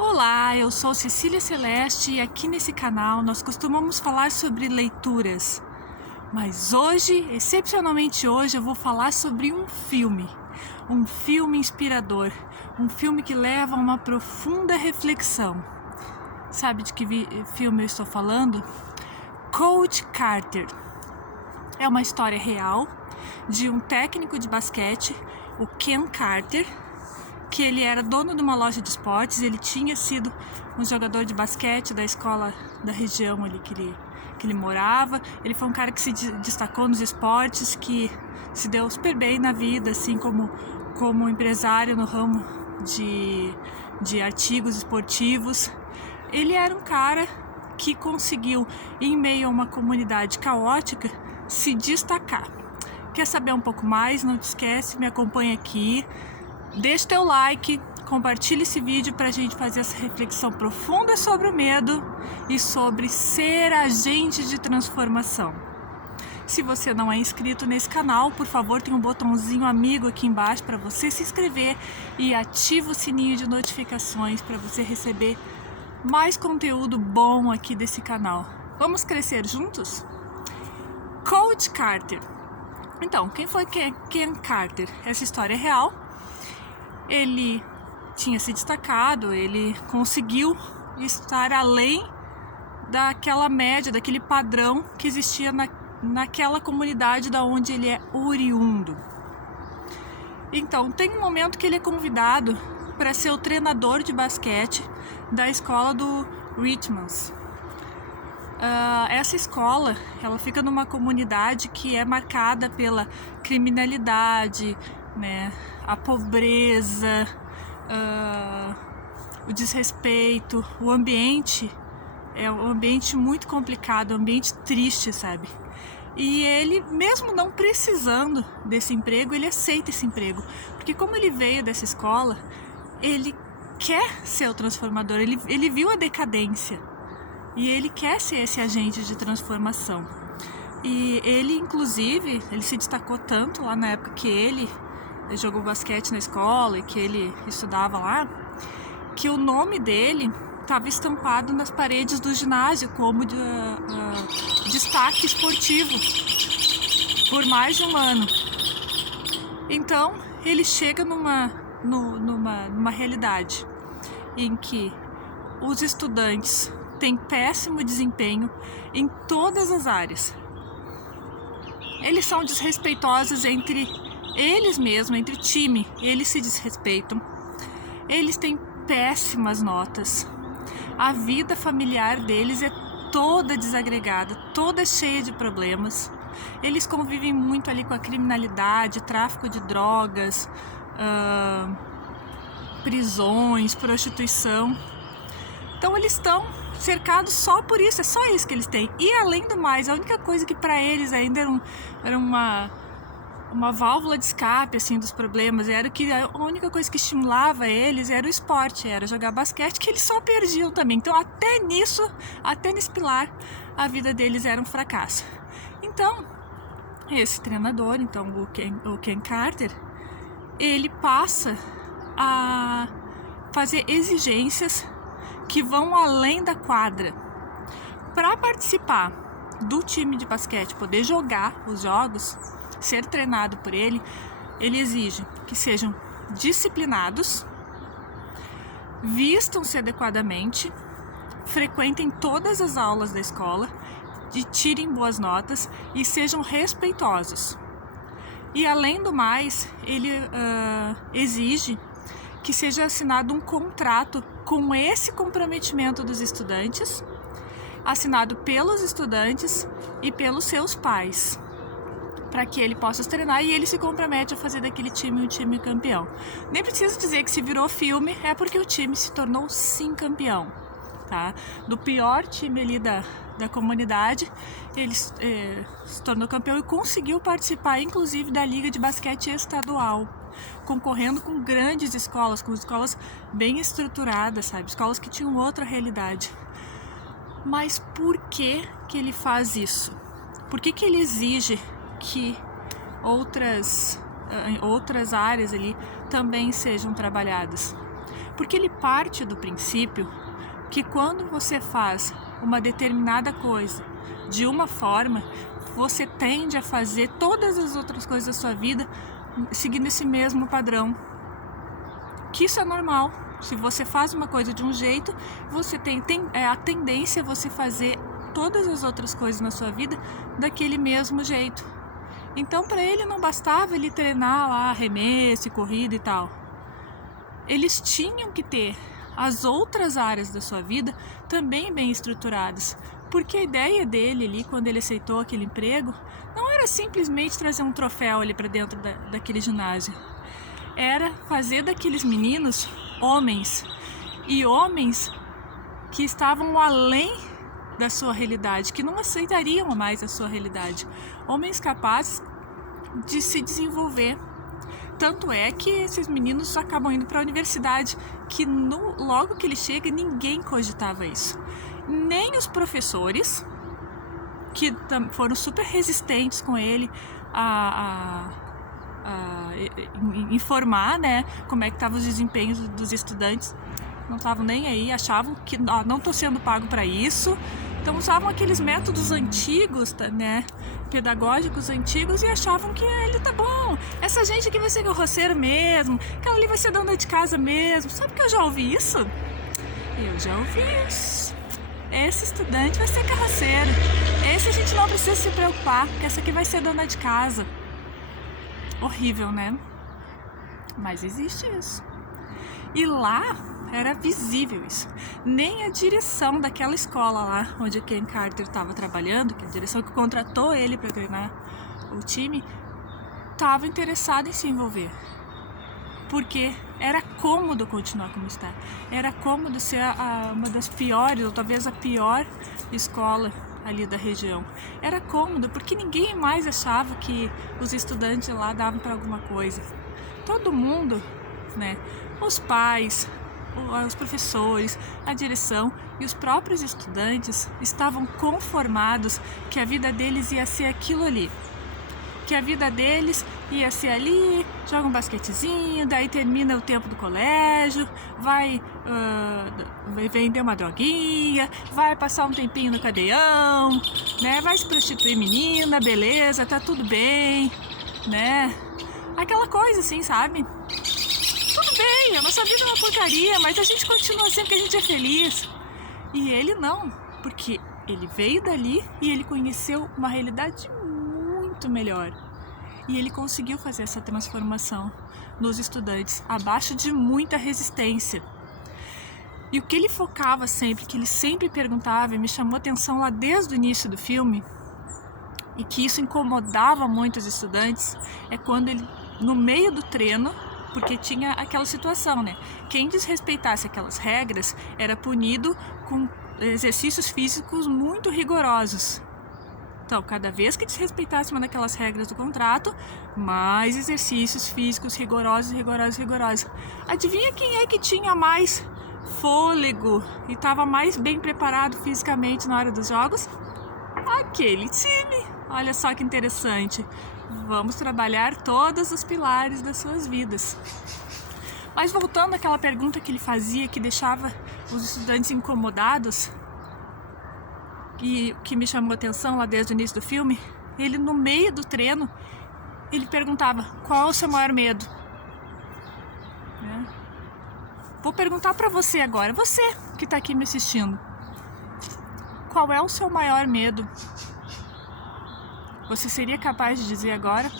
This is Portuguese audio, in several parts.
Olá, eu sou Cecília Celeste e aqui nesse canal nós costumamos falar sobre leituras. Mas hoje, excepcionalmente hoje, eu vou falar sobre um filme inspirador, um filme que leva a uma profunda reflexão. Sabe de que filme eu estou falando? Coach Carter. É uma história real de um técnico de basquete, o Ken Carter, que ele era dono de uma loja de esportes. Ele tinha sido um jogador de basquete da escola da região ali que ele morava. Ele foi um cara que se destacou nos esportes, que se deu super bem na vida, assim como empresário no ramo de artigos esportivos. Ele era um cara que conseguiu, em meio a uma comunidade caótica, se destacar. Quer saber um pouco mais? Não te esquece, me acompanha aqui. Deixa teu like, compartilha esse vídeo para a gente fazer essa reflexão profunda sobre o medo e sobre ser agente de transformação. Se você não é inscrito nesse canal, por favor, tem um botãozinho amigo aqui embaixo para você se inscrever e ativa o sininho de notificações para você receber mais conteúdo bom aqui desse canal. Vamos crescer juntos? Coach Carter. Então, quem foi Ken Carter? Essa história é real. Ele tinha se destacado, ele conseguiu estar além daquela média, daquele padrão que existia naquela comunidade da onde ele é oriundo. Então, tem um momento que ele é convidado para ser o treinador de basquete da escola do Richmond. Essa escola, ela fica numa comunidade que é marcada pela criminalidade, né, a pobreza, o desrespeito, o ambiente é um ambiente muito complicado, um ambiente triste, sabe? E ele, mesmo não precisando desse emprego, ele aceita esse emprego, porque como ele veio dessa escola, ele quer ser o transformador, ele viu a decadência e ele quer ser esse agente de transformação. E ele, inclusive, ele se destacou tanto lá na época que ele jogou basquete na escola e que ele estudava lá, que o nome dele estava estampado nas paredes do ginásio como destaque esportivo por mais de um ano. Então ele chega numa realidade em que os estudantes têm péssimo desempenho em todas as áreas. Eles são desrespeitosos entre eles mesmos, entre time, eles se desrespeitam. Eles têm péssimas notas. A vida familiar deles é toda desagregada, toda cheia de problemas. Eles convivem muito ali com a criminalidade, tráfico de drogas, prisões, prostituição. Então eles estão cercados só por isso, é só isso que eles têm. E além do mais, a única coisa que para eles ainda era uma válvula de escape assim dos problemas, era que a única coisa que estimulava eles era o esporte, era jogar basquete, que eles só perdiam também. Então até nesse pilar, a vida deles era um fracasso. Então esse treinador, então o Ken Carter, ele passa a fazer exigências que vão além da quadra. Para participar do time de basquete, poder jogar os jogos, ser treinado por ele exige que sejam disciplinados, vistam-se adequadamente, frequentem todas as aulas da escola, tirem boas notas e sejam respeitosos. E além do mais, ele exige que seja assinado um contrato com esse comprometimento dos estudantes, assinado pelos estudantes e pelos seus pais, para que ele possa treinar, e ele se compromete a fazer daquele time um time campeão. Nem preciso dizer que se virou filme, é porque o time se tornou sim campeão, tá? Do pior time ali da comunidade, ele se tornou campeão e conseguiu participar, inclusive, da Liga de Basquete Estadual, concorrendo com grandes escolas, com escolas bem estruturadas, sabe? Escolas que tinham outra realidade. Mas por que ele faz isso? Por que ele exige que outras áreas ali também sejam trabalhadas? Porque ele parte do princípio que quando você faz uma determinada coisa de uma forma, você tende a fazer todas as outras coisas da sua vida seguindo esse mesmo padrão. Que isso é normal. Se você faz uma coisa de um jeito, você tem a tendência a você fazer todas as outras coisas na sua vida daquele mesmo jeito. Então, para ele não bastava ele treinar lá arremesso, corrida e tal. Eles tinham que ter as outras áreas da sua vida também bem estruturadas. Porque a ideia dele ali, quando ele aceitou aquele emprego, não era simplesmente trazer um troféu ali para dentro daquele ginásio. Era fazer daqueles meninos homens, e homens que estavam além da sua realidade, que não aceitariam mais a sua realidade. Homens capazes de se desenvolver. Tanto é que esses meninos acabam indo para a universidade, que logo que ele chega, ninguém cogitava isso. Nem os professores, que foram super resistentes com ele a informar, né, como é que estavam os desempenhos dos estudantes. Não estavam nem aí, achavam que não estou sendo pago para isso. Então usavam aqueles métodos antigos, né, pedagógicos antigos, e achavam que ele tá bom, essa gente aqui vai ser carroceiro mesmo, aquela ali vai ser dona de casa mesmo. Sabe que eu já ouvi isso? Eu já ouvi isso. Esse estudante vai ser carroceiro, esse a gente não precisa se preocupar, porque essa aqui vai ser dona de casa. Horrível, né? Mas existe isso. E lá era visível isso. Nem a direção daquela escola lá onde o Ken Carter estava trabalhando, que é a direção que contratou ele para treinar o time, estava interessada em se envolver. Porque era cômodo continuar como está. Era cômodo ser uma das piores, ou talvez a pior escola ali da região. Era cômodo porque ninguém mais achava que os estudantes lá davam para alguma coisa. Todo mundo, né, os pais, os professores, a direção e os próprios estudantes estavam conformados que a vida deles ia ser aquilo ali. Que a vida deles ia ser ali, joga um basquetezinho, daí termina o tempo do colégio, vai vender uma droguinha, vai passar um tempinho no cadeião, né? Vai se prostituir menina, beleza, tá tudo bem, né? Aquela coisa assim, sabe? Tudo bem, a nossa vida é uma porcaria, mas a gente continua assim porque a gente é feliz. E ele não, porque ele veio dali e ele conheceu uma realidade muito melhor. E ele conseguiu fazer essa transformação nos estudantes, abaixo de muita resistência. E o que ele focava sempre, que ele sempre perguntava e me chamou a atenção lá desde o início do filme, e que isso incomodava muito os estudantes, é quando ele, no meio do treino, porque tinha aquela situação, né? Quem desrespeitasse aquelas regras era punido com exercícios físicos muito rigorosos. Então, cada vez que desrespeitasse uma daquelas regras do contrato, mais exercícios físicos rigorosos. Adivinha quem é que tinha mais fôlego e estava mais bem preparado fisicamente na hora dos jogos? Aquele time! Olha só que interessante. Vamos trabalhar todos os pilares das suas vidas. Mas voltando àquela pergunta que ele fazia, que deixava os estudantes incomodados, e que me chamou a atenção lá desde o início do filme, ele no meio do treino, ele perguntava: qual é o seu maior medo? Vou perguntar para você agora, você que está aqui me assistindo, qual é o seu maior medo? Você seria capaz de dizer agora?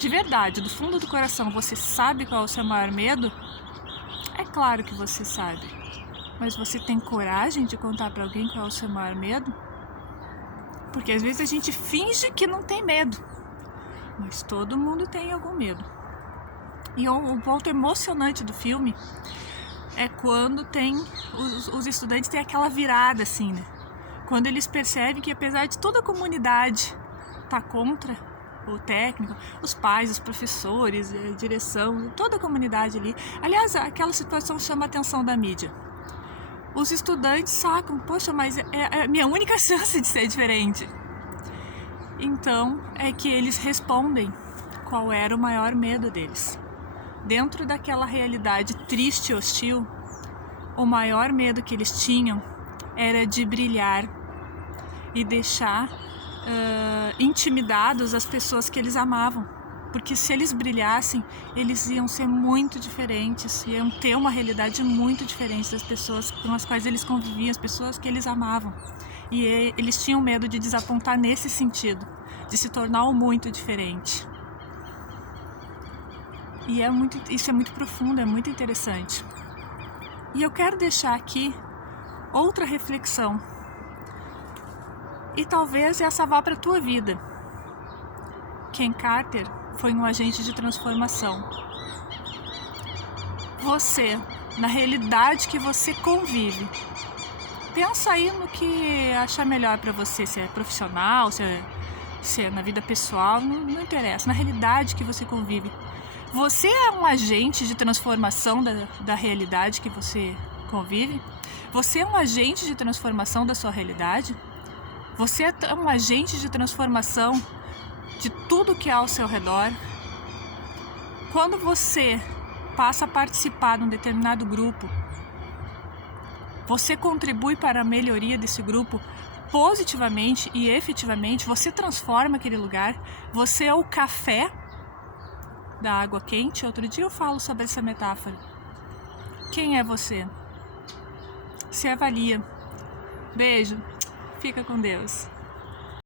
De verdade, do fundo do coração, você sabe qual é o seu maior medo? É claro que você sabe. Mas você tem coragem de contar para alguém qual é o seu maior medo? Porque às vezes a gente finge que não tem medo, mas todo mundo tem algum medo. E o ponto emocionante do filme é quando os estudantes têm aquela virada assim, né? Quando eles percebem que apesar de toda a comunidade estar contra o técnico, os pais, os professores, a direção, toda a comunidade ali. Aliás, aquela situação chama a atenção da mídia. Os estudantes sacam, poxa, mas é a minha única chance de ser diferente. Então, é que eles respondem qual era o maior medo deles. dentro daquela realidade triste e hostil, o maior medo que eles tinham era de brilhar e deixar intimidados as pessoas que eles amavam. Porque se eles brilhassem, eles iam ser muito diferentes, iam ter uma realidade muito diferente das pessoas com as quais eles conviviam, as pessoas que eles amavam. E eles tinham medo de desapontar nesse sentido, de se tornar um muito diferente. E isso é muito profundo, é muito interessante. E eu quero deixar aqui outra reflexão. E talvez essa vá para a tua vida. Ken Carter foi um agente de transformação. Você, na realidade que você convive, pensa aí no que achar melhor para você, se é profissional, se é na vida pessoal, não interessa, na realidade que você convive. Você é um agente de transformação da realidade que você convive? Você é um agente de transformação da sua realidade? Você é um agente de transformação de tudo que há ao seu redor? Quando você passa a participar de um determinado grupo, você contribui para a melhoria desse grupo positivamente e efetivamente, você transforma aquele lugar, você é o café da água quente. Outro dia eu falo sobre essa metáfora. Quem é você? Se avalia. Beijo, fica com Deus.